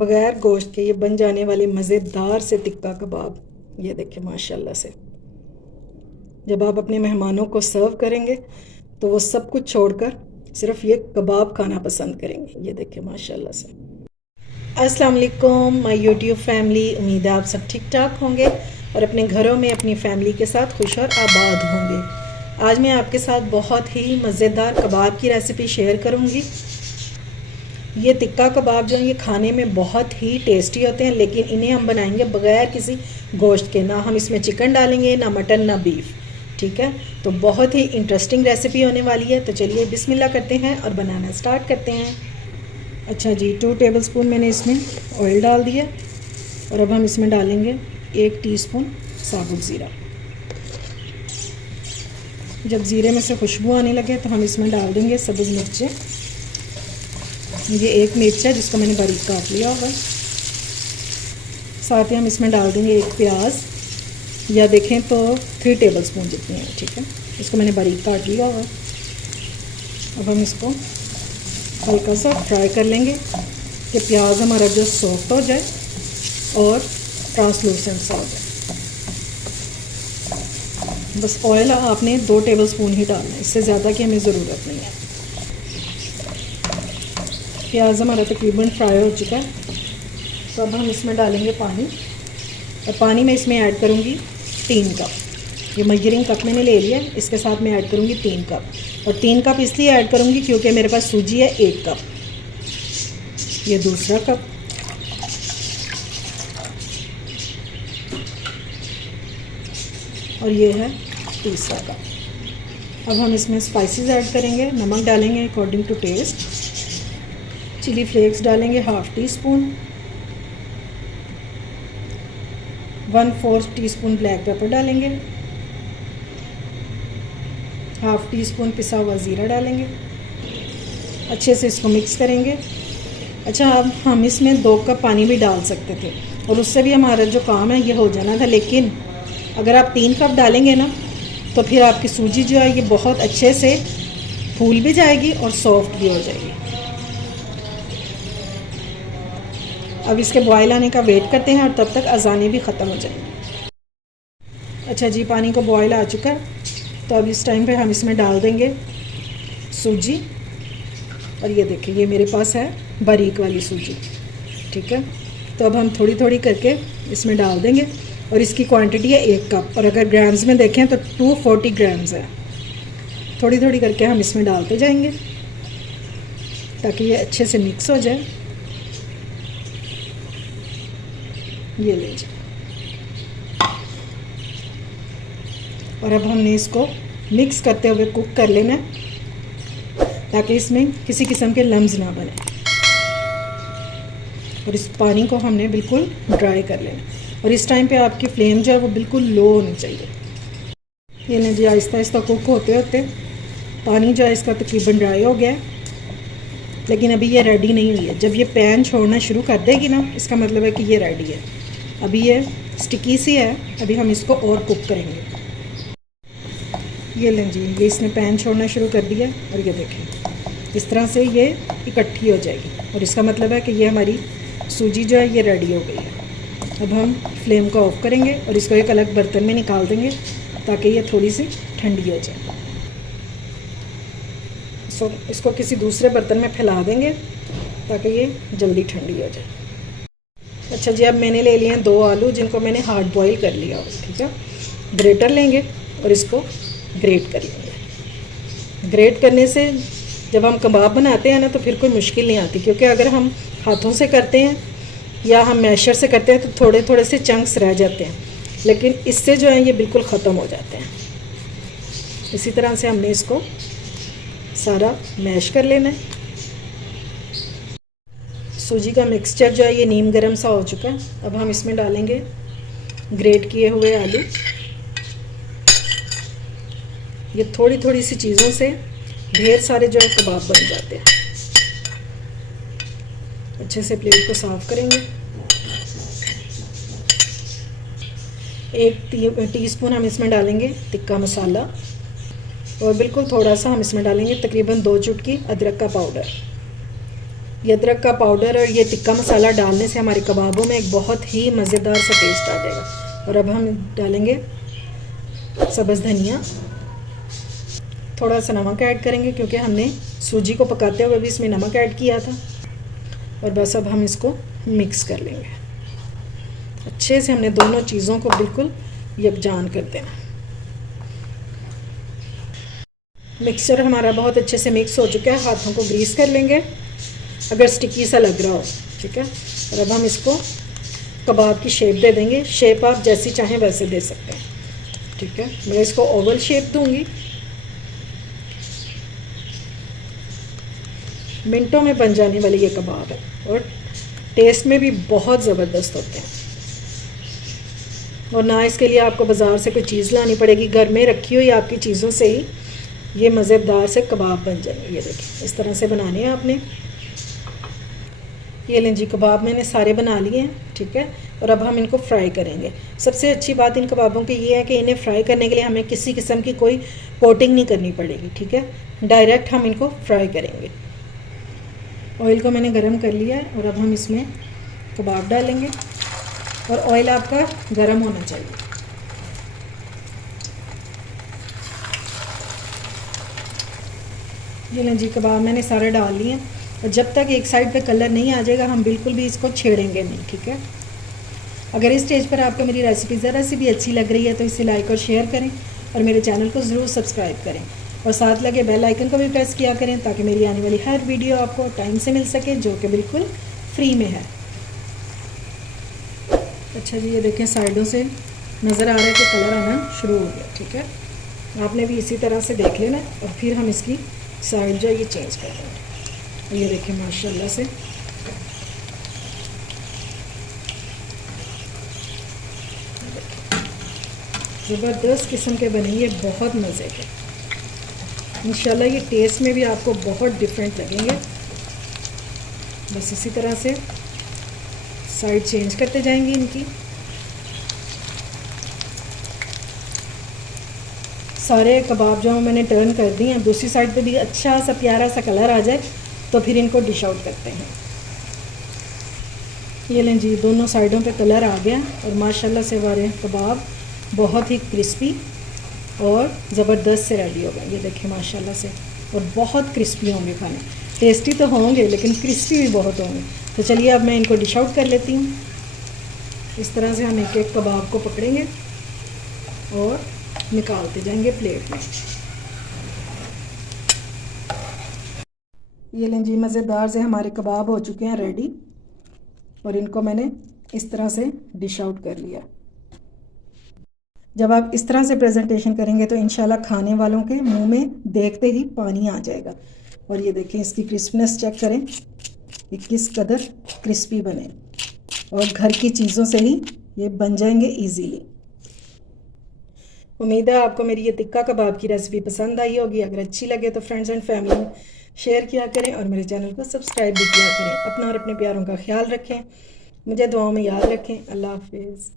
बगैर गोश्त के ये बन जाने वाले मज़ेदार से टिक्का कबाब। ये देखिए माशाल्लाह से, जब आप अपने मेहमानों को सर्व करेंगे तो वो सब कुछ छोड़कर सिर्फ ये कबाब खाना पसंद करेंगे। ये देखिए माशाल्लाह से। अस्सलाम वालेकुम माय यूट्यूब फैमिली, उम्मीद है आप सब ठीक ठाक होंगे और अपने घरों में अपनी फैमिली के साथ खुश और आबाद होंगे। आज मैं आपके साथ बहुत ही मज़ेदार कबाब की रेसिपी शेयर करूंगी। ये टिक्का कबाब जो है ये खाने में बहुत ही टेस्टी होते हैं, लेकिन इन्हें हम बनाएंगे बगैर किसी गोश्त के। ना हम इसमें चिकन डालेंगे, ना मटन, ना बीफ। ठीक है, तो बहुत ही इंटरेस्टिंग रेसिपी होने वाली है। तो चलिए बिस्मिल्लाह करते हैं और बनाना स्टार्ट करते हैं। अच्छा जी, 2 टेबलस्पून मैंने इसमें ऑयल डाल दिया और अब हम इसमें डालेंगे 1 टीस्पून साबुत ज़ीरा। जब ज़ीरे में से खुशबू आने लगे तो हम इसमें डाल देंगे सब्ज़ मिर्चें। ये 1 मिर्च है जिसको मैंने बारीक काट लिया होगा। साथ ही हम इसमें डाल देंगे 1 प्याज, या देखें तो 3 टेबलस्पून जितनी है। ठीक है, इसको मैंने बारीक काट लिया होगा। अब हम इसको हल्का सा फ्राई कर लेंगे कि प्याज हमारा जो सॉफ्ट हो जाए और ट्रांसलूसेंट सा हो जाए। बस ऑयल आपने 2 टेबलस्पून ही डालना है, इससे ज़्यादा की हमें ज़रूरत नहीं है। प्याज हमारा तकरीबन फ्राई हो चुका है, तो अब हम इसमें डालेंगे पानी। और पानी में इसमें ऐड करूँगी 3 कप। ये मेजरिंग कप मैंने ले लिया, इसके साथ मैं ऐड करूँगी 3 कप। और 3 कप इसलिए ऐड करूँगी क्योंकि मेरे पास सूजी है 1 कप, ये दूसरा कप, और ये है तीसरा कप। अब हम इसमें स्पाइसेस ऐड करेंगे। नमक डालेंगे according to taste. Chilli flakes डालेंगे 1/2 टीस्पून। 1/4 टीस्पून ब्लैक पेपर डालेंगे। 1/2 टीस्पून पिसा हुआ ज़ीरा डालेंगे। अच्छे से इसको मिक्स करेंगे। अच्छा, अब हम इसमें 2 कप पानी भी डाल सकते थे और उससे भी हमारा जो काम है ये हो जाना था, लेकिन अगर आप 3 कप डालेंगे ना तो फिर आपकी सूजी जो है ये बहुत अच्छे से फूल भी जाएगी और सॉफ्ट भी हो जाएगी। अब इसके बॉयल आने का वेट करते हैं और तब तक अज़ानें भी ख़त्म हो जाएंगी। अच्छा जी, पानी को बॉयल आ चुका है, तो अब इस टाइम पे हम इसमें डाल देंगे सूजी। और ये देखिए, ये मेरे पास है बारीक वाली सूजी। ठीक है, तो अब हम थोड़ी थोड़ी करके इसमें डाल देंगे और इसकी क्वांटिटी है 1 कप, और अगर ग्राम्स में देखें तो 240 ग्राम्स है। थोड़ी थोड़ी करके हम इसमें डालते जाएंगे ताकि ये अच्छे से मिक्स हो जाए। ये लीजिए, और अब हमने इसको मिक्स करते हुए कुक कर लेना है ताकि इसमें किसी किस्म के लम्स ना बने। और इस पानी को हमने बिल्कुल ड्राई कर लेना, और इस टाइम पे आपकी फ्लेम जो है वो बिल्कुल लो होनी चाहिए। ये ना जी, आहिस्ता आहिस्ता कुक होते होते पानी जो है इसका तकरीबन ड्राई हो गया है, लेकिन अभी ये रेडी नहीं हुई है। जब ये पैन छोड़ना शुरू कर देगी ना, इसका मतलब है कि ये रेडी है। अभी ये स्टिकी सी है, अभी हम इसको और कुक करेंगे। ये लें जी, ये इसने पैन छोड़ना शुरू कर दिया और ये देखें इस तरह से ये इकट्ठी हो जाएगी, और इसका मतलब है कि ये हमारी सूजी जो है ये रेडी हो गई है। अब हम फ्लेम को ऑफ करेंगे और इसको एक अलग बर्तन में निकाल देंगे ताकि ये थोड़ी सी ठंडी हो जाए। सो इसको किसी दूसरे बर्तन में फैला देंगे ताकि ये जल्दी ठंडी हो जाए। अच्छा जी, अब मैंने ले लिए हैं 2 आलू जिनको मैंने हार्ड बॉईल कर लिया। ठीक है, ग्रेटर लेंगे और इसको ग्रेट कर लेंगे। ग्रेट करने से जब हम कबाब बनाते हैं ना तो फिर कोई मुश्किल नहीं आती, क्योंकि अगर हम हाथों से करते हैं या हम मैशर से करते हैं तो थोड़े थोड़े से चंक्स रह जाते हैं, लेकिन इससे जो है ये बिल्कुल ख़त्म हो जाते हैं। इसी तरह से हमने इसको सारा मैश कर लेना है। सूजी का मिक्सचर जो है ये नीम गरम सा हो चुका है। अब हम इसमें डालेंगे ग्रेट किए हुए आलू। ये थोड़ी थोड़ी सी चीज़ों से ढेर सारे जो है कबाब बन जाते हैं। अच्छे से प्लेट को साफ़ करेंगे। 1 टीस्पून हम इसमें डालेंगे टिक्का मसाला, और बिल्कुल थोड़ा सा हम इसमें डालेंगे तकरीबन 2 चुटकी अदरक का पाउडर। ये अदरक का पाउडर और ये टिक्का मसाला डालने से हमारे कबाबों में एक बहुत ही मज़ेदार सा टेस्ट आ जाएगा। और अब हम डालेंगे सब्ज़ धनिया, थोड़ा सा नमक ऐड करेंगे क्योंकि हमने सूजी को पकाते हुए भी इसमें नमक ऐड किया था। और बस अब हम इसको मिक्स कर लेंगे अच्छे से। हमने दोनों चीज़ों को बिल्कुल यकजान कर देना। मिक्सचर हमारा बहुत अच्छे से मिक्स हो चुका है। हाथों को ग्रीस कर लेंगे अगर स्टिकी सा लग रहा हो, ठीक है। और अब हम इसको कबाब की शेप दे देंगे। शेप आप जैसी चाहें वैसे दे सकते हैं, ठीक है। मैं इसको ओवल शेप दूंगी। मिनटों में बन जाने वाली ये कबाब है और टेस्ट में भी बहुत ज़बरदस्त होते हैं। और ना इसके लिए आपको बाज़ार से कोई चीज़ लानी पड़ेगी, घर में रखी हुई आपकी चीज़ों से ही ये मज़ेदार से कबाब बन जाएंगे। ये देखिए इस तरह से बनाने हैं आपने। ये लें जी, कबाब मैंने सारे बना लिए हैं, ठीक है। और अब हम इनको फ्राई करेंगे। सबसे अच्छी बात इन कबाबों की ये है कि इन्हें फ्राई करने के लिए हमें किसी किस्म की कोई कोटिंग नहीं करनी पड़ेगी, ठीक है। डायरेक्ट हम इनको फ्राई करेंगे। ऑयल को मैंने गरम कर लिया है और अब हम इसमें कबाब डालेंगे। और ऑयल आपका गरम होना चाहिए। ये लें जी, कबाब मैंने सारे डाल लिए हैं। और जब तक एक साइड पे कलर नहीं आ जाएगा हम बिल्कुल भी इसको छेड़ेंगे नहीं, ठीक है। अगर इस स्टेज पर आपको मेरी रेसिपी ज़रा सी भी अच्छी लग रही है तो इसे लाइक और शेयर करें और मेरे चैनल को ज़रूर सब्सक्राइब करें और साथ लगे बेल आइकन को भी प्रेस किया करें ताकि मेरी आने वाली हर वीडियो आपको टाइम से मिल सके, जो कि बिल्कुल फ्री में है। अच्छा जी, ये देखें साइडों से नज़र आ रहा है कि कलर आना शुरू हो गया, ठीक है। आपने भी इसी तरह से देख लेना और फिर हम इसकी साइड जो है ये चेंज कर देंगे। ये देखें माशाल्लाह से ज़बरदस्त किस्म के बने, ये बहुत मज़े के। इंशाल्लाह ये टेस्ट में भी आपको बहुत डिफरेंट लगेंगे। बस इसी तरह से साइड चेंज करते जाएंगे इनकी। सारे कबाब जो मैंने टर्न कर दिए हैं, दूसरी साइड पे भी अच्छा सा प्यारा सा कलर आ जाए तो फिर इनको डिश आउट करते हैं। ये लें जी, दोनों साइडों पे कलर आ गया और माशाल्लाह से हमारे कबाब बहुत ही क्रिस्पी और ज़बरदस्त से रेडी हो गए। ये देखें माशाल्लाह से, और बहुत क्रिस्पी होंगे खाने। टेस्टी तो होंगे लेकिन क्रिस्पी भी बहुत होंगे। तो चलिए अब मैं इनको डिश आउट कर लेती हूँ। इस तरह से हम एक एक कबाब को पकड़ेंगे और निकालते जाएंगे प्लेट में। ये लें जी, मज़ेदार से हमारे कबाब हो चुके हैं रेडी और इनको मैंने इस तरह से डिश आउट कर लिया। जब आप इस तरह से प्रेजेंटेशन करेंगे तो इंशाल्लाह खाने वालों के मुंह में देखते ही पानी आ जाएगा। और ये देखें इसकी क्रिस्पनेस चेक करें कि किस कदर क्रिस्पी बने और घर की चीज़ों से ही ये बन जाएंगे इजीली। उम्मीद है आपको मेरी ये टिक्का कबाब की रेसिपी पसंद आई होगी। अगर अच्छी लगे तो फ्रेंड्स एंड फैमिली में शेयर किया करें और मेरे चैनल को सब्सक्राइब भी किया करें। अपना और अपने प्यारों का ख्याल रखें, मुझे दुआओं में याद रखें। अल्लाह हाफिज़।